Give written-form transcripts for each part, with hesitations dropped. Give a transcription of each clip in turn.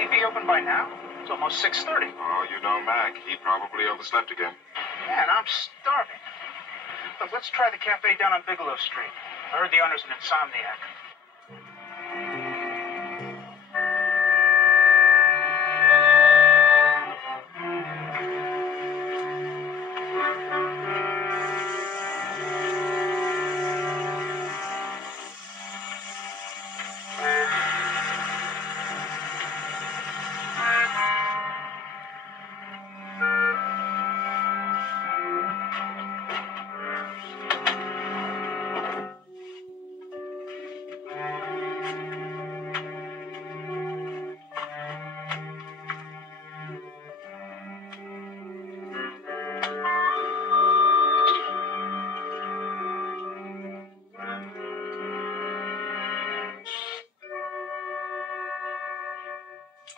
he be open by now? It's almost 6:30. Oh, you know Mac. He probably overslept again. Man, I'm starving. Look, let's try the cafe down on Bigelow Street. I heard the owner's an insomniac.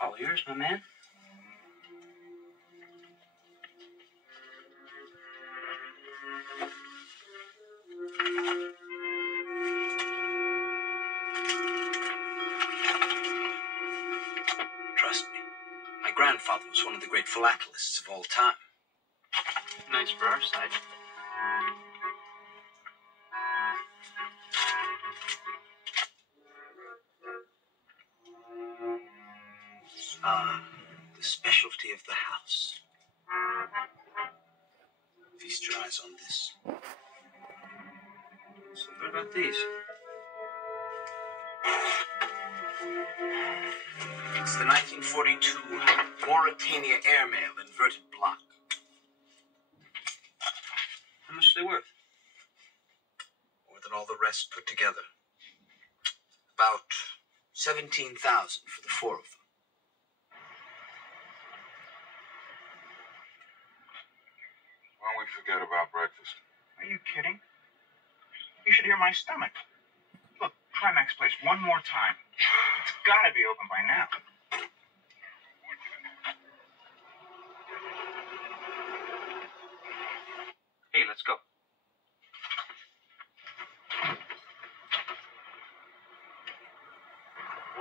All yours, my man. Trust me. My grandfather was one of the great philatelists of all time. Nice for our side. The specialty of the house. Feast your eyes on this. So what about these? It's the 1942 Mauritania airmail inverted block. How much are they worth? More than all the rest put together. About 17,000 for the four of them. Why don't we forget about breakfast? Are you kidding? You should hear my stomach. Look, try Mac's place one more time. It's gotta be open by now. Hey, let's go.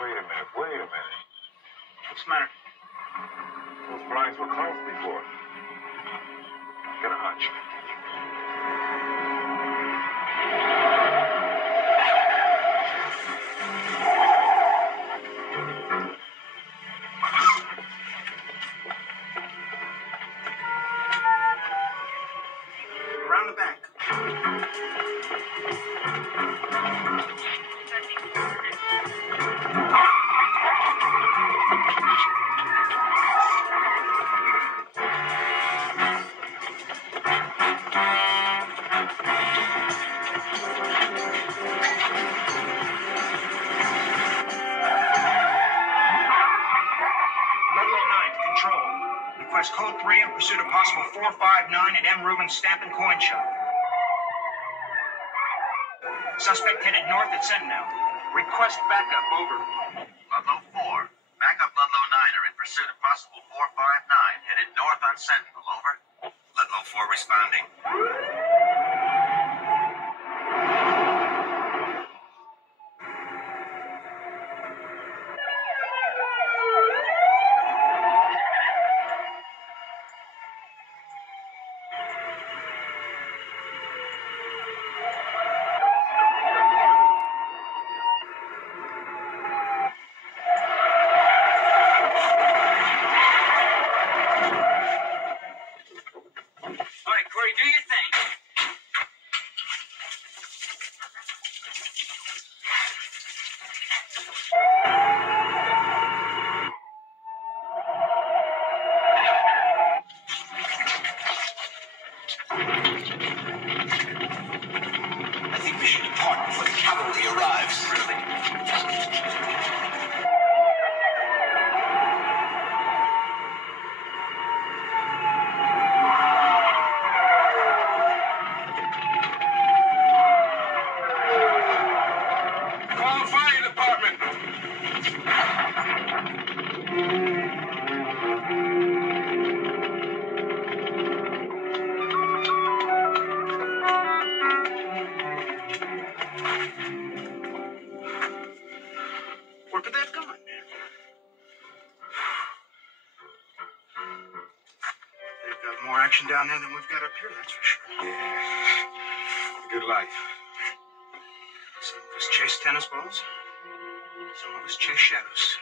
Wait a minute. What's the matter? Those blinds were closed before. Got a hunch. Around the back. Request code 3 in pursuit of possible 459 at M. Rubin's Stamp and Coin Shop. Suspect headed north at Sentinel. Request backup, over. Ludlow 4. Backup Ludlow 9 are in pursuit of possible 459 headed north on Sentinel, over. Ludlow 4 responding. All right, Corey, do your thing. More action down there than we've got up here, that's for sure. Yeah. Good life. Some of us chase tennis balls. Some of us chase shadows.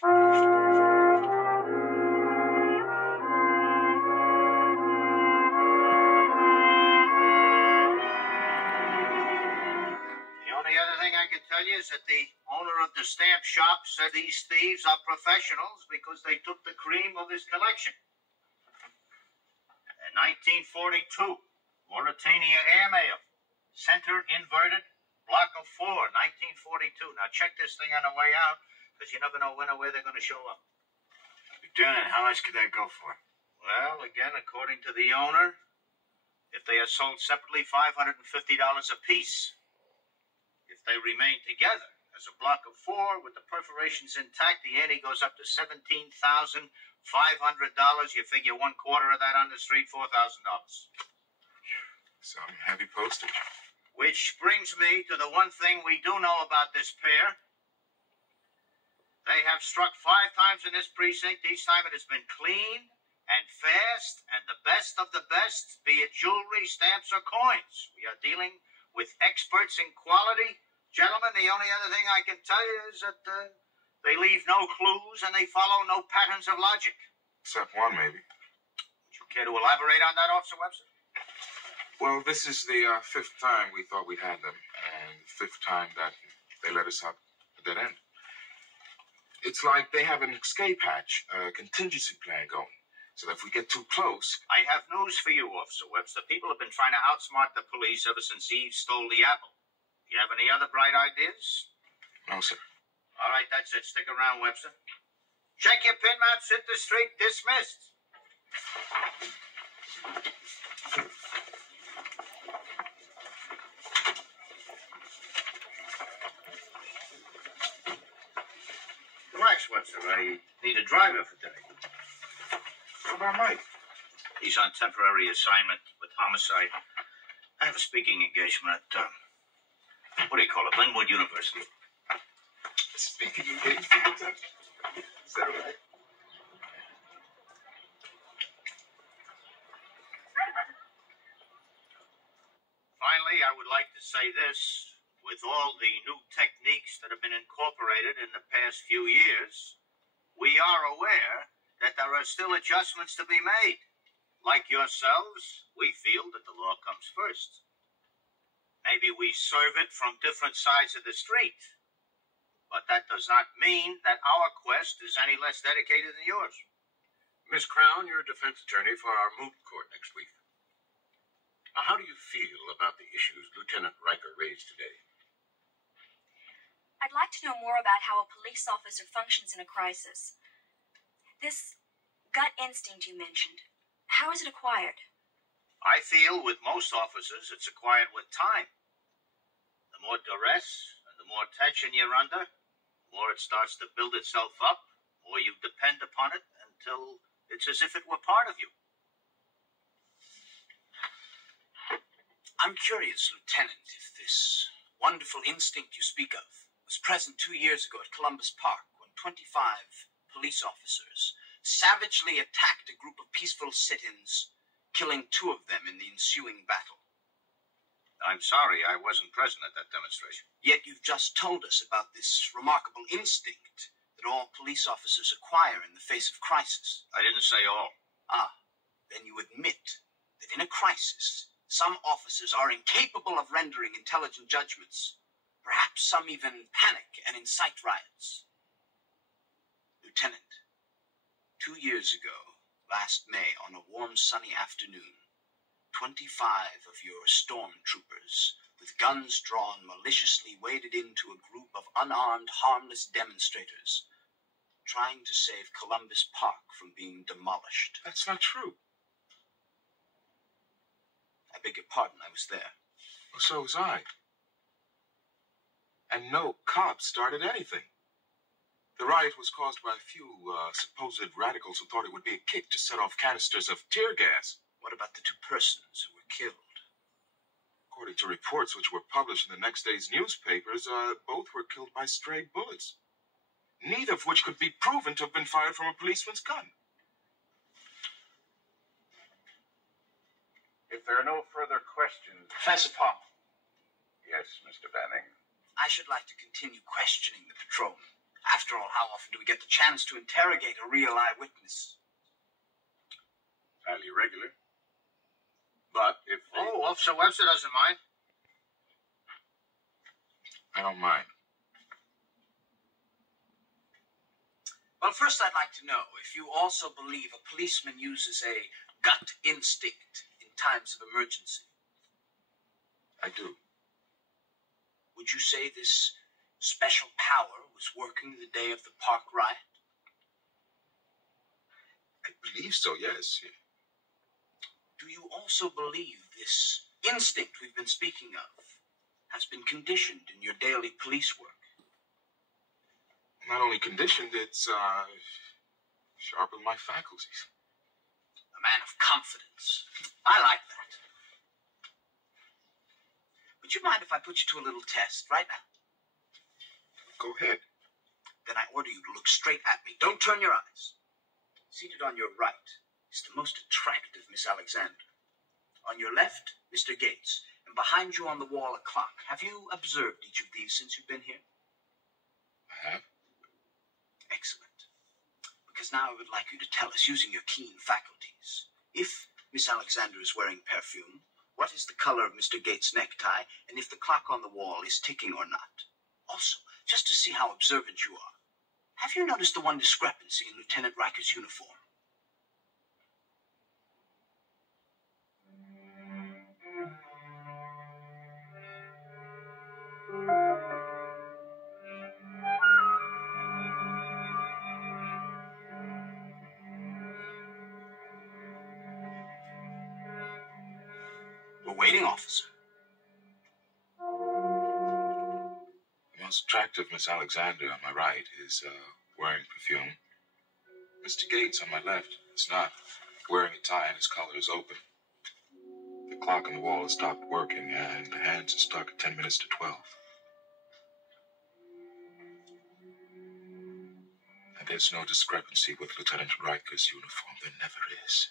The only other thing I can tell you is that the owner of the stamp shop said these thieves are professionals because they took the cream of his collection. In 1942, Mauritania airmail, center inverted, block of 4, 1942. Now check this thing on the way out, because you never know when or where they're going to show up. Lieutenant, how much could that go for? Well, again, according to the owner, if they are sold separately, $550 apiece. If they remain together as a block of 4 with the perforations intact, the ante goes up to $17,500. You figure 1/4 of that on the street, $4,000. Some heavy postage. Which brings me to the one thing we do know about this pair. They have struck 5 times in this precinct. Each time it has been clean and fast and the best of the best, be it jewelry, stamps, or coins. We are dealing with experts in quality. Gentlemen, the only other thing I can tell you is that they leave no clues and they follow no patterns of logic. Except one, maybe. Would you care to elaborate on that, Officer Webster? Well, this is the 5th time we thought we had them, and 5th time that they let us out a dead end. It's like they have an escape hatch, a contingency plan going, so that if we get too close... I have news for you, Officer Webster. People have been trying to outsmart the police ever since Eve stole the apple. Do you have any other bright ideas? No, sir. All right, that's it. Stick around, Webster. Check your pin maps, hit the street, dismissed. Relax, Webster. I need a driver for today. What about Mike? He's on temporary assignment with homicide. I have a speaking engagement at, what do you call it, Linwood University. Speaking engagement? Is that right? Finally, I would like to say this. With all the new techniques that have been incorporated in the past few years, we are aware that there are still adjustments to be made. Like yourselves, we feel that the law comes first. Maybe we serve it from different sides of the street, but that does not mean that our quest is any less dedicated than yours. Miss Crown, you're a defense attorney for our moot court next week. How do you feel about the issues Lieutenant Riker raised today? I'd like to know more about how a police officer functions in a crisis. This gut instinct you mentioned, how is it acquired? I feel with most officers it's acquired with time. The more duress and the more tension you're under, the more it starts to build itself up, the more you depend upon it until it's as if it were part of you. I'm curious, Lieutenant, if this wonderful instinct you speak of was present 2 years ago at Columbus Park when 25 police officers savagely attacked a group of peaceful sit-ins, killing 2 of them in the ensuing battle. I'm sorry I wasn't present at that demonstration. Yet you've just told us about this remarkable instinct that all police officers acquire in the face of crisis. I didn't say all. Then you admit that in a crisis, some officers are incapable of rendering intelligent judgments. Perhaps some even panic and incite riots. Lieutenant, 2 years ago, last May, on a warm sunny afternoon, 25 of your stormtroopers, with guns drawn, maliciously waded into a group of unarmed, harmless demonstrators, trying to save Columbus Park from being demolished. That's not true. I beg your pardon, I was there. Well, so was I. And no cop started anything. The riot was caused by a few supposed radicals who thought it would be a kick to set off canisters of tear gas. What about the 2 persons who were killed? According to reports which were published in the next day's newspapers, both were killed by stray bullets. neither of which could be proven to have been fired from a policeman's gun. If there are no further questions... Professor Palmer, Yes, Mr. Banning. I should like to continue questioning the patrolman. After all, how often do we get the chance to interrogate a real eyewitness? Highly irregular. But if... Oh, Officer Webster doesn't mind. I don't mind. Well, first I'd like to know if you also believe a policeman uses a gut instinct in times of emergency. I do. Would you say this special power was working the day of the park riot? I believe so, yes. Do you also believe this instinct we've been speaking of has been conditioned in your daily police work? Not only conditioned, it's sharpened my faculties. A man of confidence. I like that. Would you mind if I put you to a little test right now? Go ahead. Then I order you to look straight at me. Don't turn your eyes. Seated on your right is the most attractive Miss Alexander. On your left, Mr. Gates. And behind you on the wall, a clock. Have you observed each of these since you've been here? I have. Excellent. Because now I would like you to tell us, using your keen faculties, if Miss Alexander is wearing perfume, what is the color of Mr. Gates' necktie, and if the clock on the wall is ticking or not? Also, just to see how observant you are, have you noticed the one discrepancy in Lieutenant Riker's uniform? We're waiting, officer. The most attractive Miss Alexander on my right is wearing perfume. Mr. Gates on my left is not wearing a tie and his collar is open. The clock on the wall has stopped working and the hands are stuck at 10 minutes to 12. And there's no discrepancy with Lieutenant Riker's uniform. There never is.